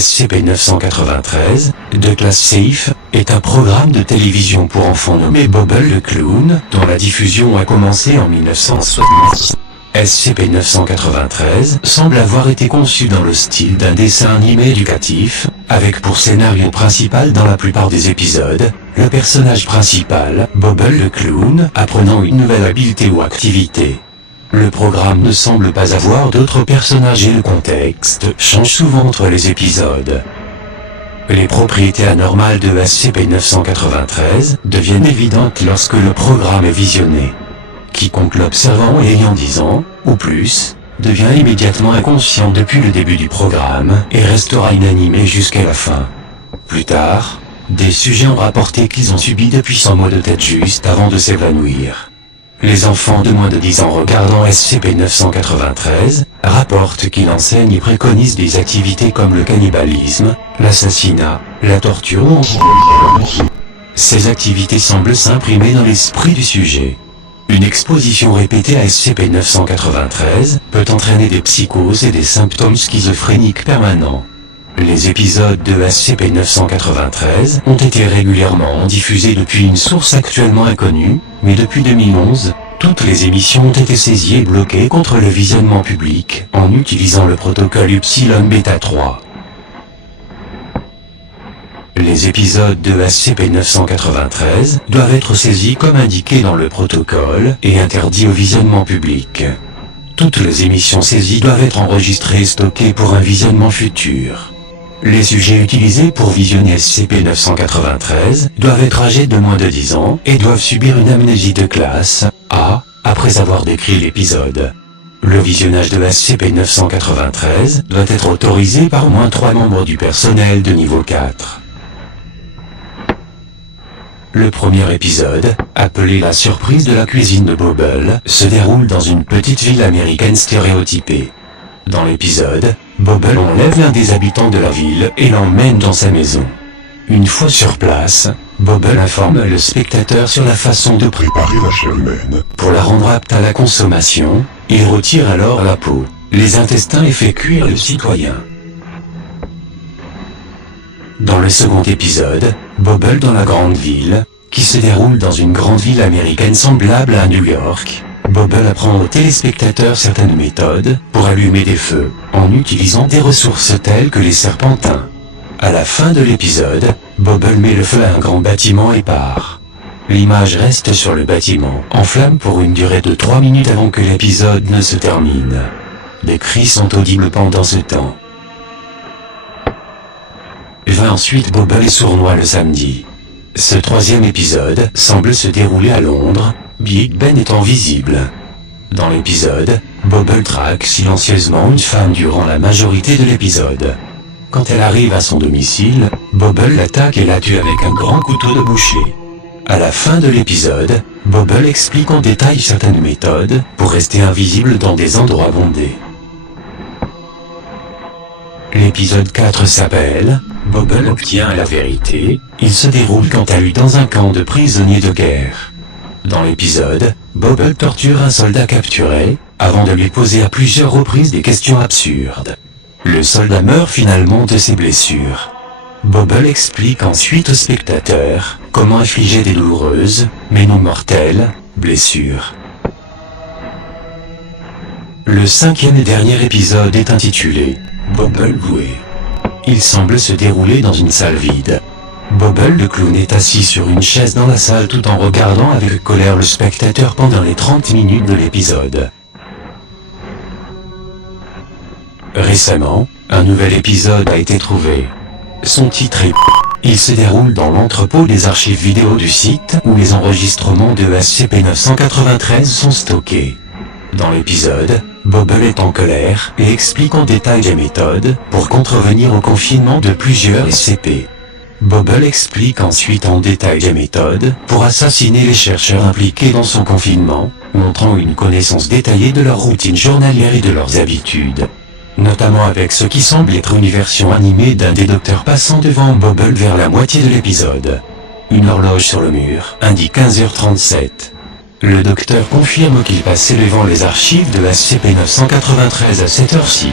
SCP-993, de classe Safe, est un programme de télévision pour enfants nommé Bobble le Clown, dont la diffusion a commencé en 1960. SCP-993 semble avoir été conçu dans le style d'un dessin animé éducatif, avec pour scénario principal dans la plupart des épisodes, le personnage principal, Bobble le Clown, apprenant une nouvelle habileté ou activité. Le programme ne semble pas avoir d'autres personnages et le contexte change souvent entre les épisodes. Les propriétés anormales de SCP-993 deviennent évidentes lorsque le programme est visionné. Quiconque l'observant et ayant 10 ans, ou plus, devient immédiatement inconscient depuis le début du programme et restera inanimé jusqu'à la fin. Plus tard, des sujets ont rapporté qu'ils ont subi de puissants maux de tête juste avant de s'évanouir. Les enfants de moins de 10 ans regardant SCP-993 rapportent qu'il enseigne et préconise des activités comme le cannibalisme, l'assassinat, la torture ou ces activités semblent s'imprimer dans l'esprit du sujet. Une exposition répétée à SCP-993 peut entraîner des psychoses et des symptômes schizophréniques permanents. Les épisodes de SCP-993 ont été régulièrement diffusés depuis une source actuellement inconnue, mais depuis 2011, toutes les émissions ont été saisies et bloquées contre le visionnement public en utilisant le protocole Upsilon Beta 3. Les épisodes de SCP-993 doivent être saisis comme indiqué dans le protocole et interdits au visionnement public. Toutes les émissions saisies doivent être enregistrées et stockées pour un visionnement futur. Les sujets utilisés pour visionner SCP-993 doivent être âgés de moins de 10 ans et doivent subir une amnésie de classe A après avoir décrit l'épisode. Le visionnage de SCP-993 doit être autorisé par au moins 3 membres du personnel de niveau 4. Le premier épisode, appelé La surprise de la cuisine de Bobble, se déroule dans une petite ville américaine stéréotypée. Dans l'épisode, Bobble enlève l'un des habitants de la ville et l'emmène dans sa maison. Une fois sur place, Bobble informe le spectateur sur la façon de préparer la chair humaine pour la rendre apte à la consommation, et retire alors la peau, les intestins et fait cuire le citoyen. Dans le second épisode, Bobble dans la grande ville, qui se déroule dans une grande ville américaine semblable à New York, Bobble apprend aux téléspectateurs certaines méthodes pour allumer des feux, en utilisant des ressources telles que les serpentins. À la fin de l'épisode, Bobble met le feu à un grand bâtiment et part. L'image reste sur le bâtiment, en flammes pour une durée de 3 minutes avant que l'épisode ne se termine. Des cris sont audibles pendant ce temps. Va ensuite Bobble est sournois le samedi. Ce troisième épisode semble se dérouler à Londres, Big Ben étant visible. Dans l'épisode, Bobble traque silencieusement une femme durant la majorité de l'épisode. Quand elle arrive à son domicile, Bobble l'attaque et la tue avec un grand couteau de boucher. À la fin de l'épisode, Bobble explique en détail certaines méthodes pour rester invisible dans des endroits bondés. L'épisode 4 s'appelle « Bobble obtient la vérité ». Il se déroule quant à lui dans un camp de prisonniers de guerre. Dans l'épisode, Bobble torture un soldat capturé, avant de lui poser à plusieurs reprises des questions absurdes. Le soldat meurt finalement de ses blessures. Bobble explique ensuite au spectateur comment infliger des douloureuses, mais non mortelles, blessures. Le cinquième et dernier épisode est intitulé « Bobble Boué ». Il semble se dérouler dans une salle vide. Bobble le clown est assis sur une chaise dans la salle tout en regardant avec colère le spectateur pendant les 30 minutes de l'épisode. Récemment, un nouvel épisode a été trouvé. Son titre est « Il se déroule dans l'entrepôt des archives vidéo du site où les enregistrements de SCP-993 sont stockés. Dans l'épisode, Bobble est en colère et explique en détail les méthodes pour contrevenir au confinement de plusieurs SCP. Bobble explique ensuite en détail les méthodes pour assassiner les chercheurs impliqués dans son confinement, montrant une connaissance détaillée de leur routine journalière et de leurs habitudes. Notamment avec ce qui semble être une version animée d'un des docteurs passant devant Bobble vers la moitié de l'épisode. Une horloge sur le mur indique 15h37. Le docteur confirme qu'il passe devant les archives de SCP-993 à cette heure-ci.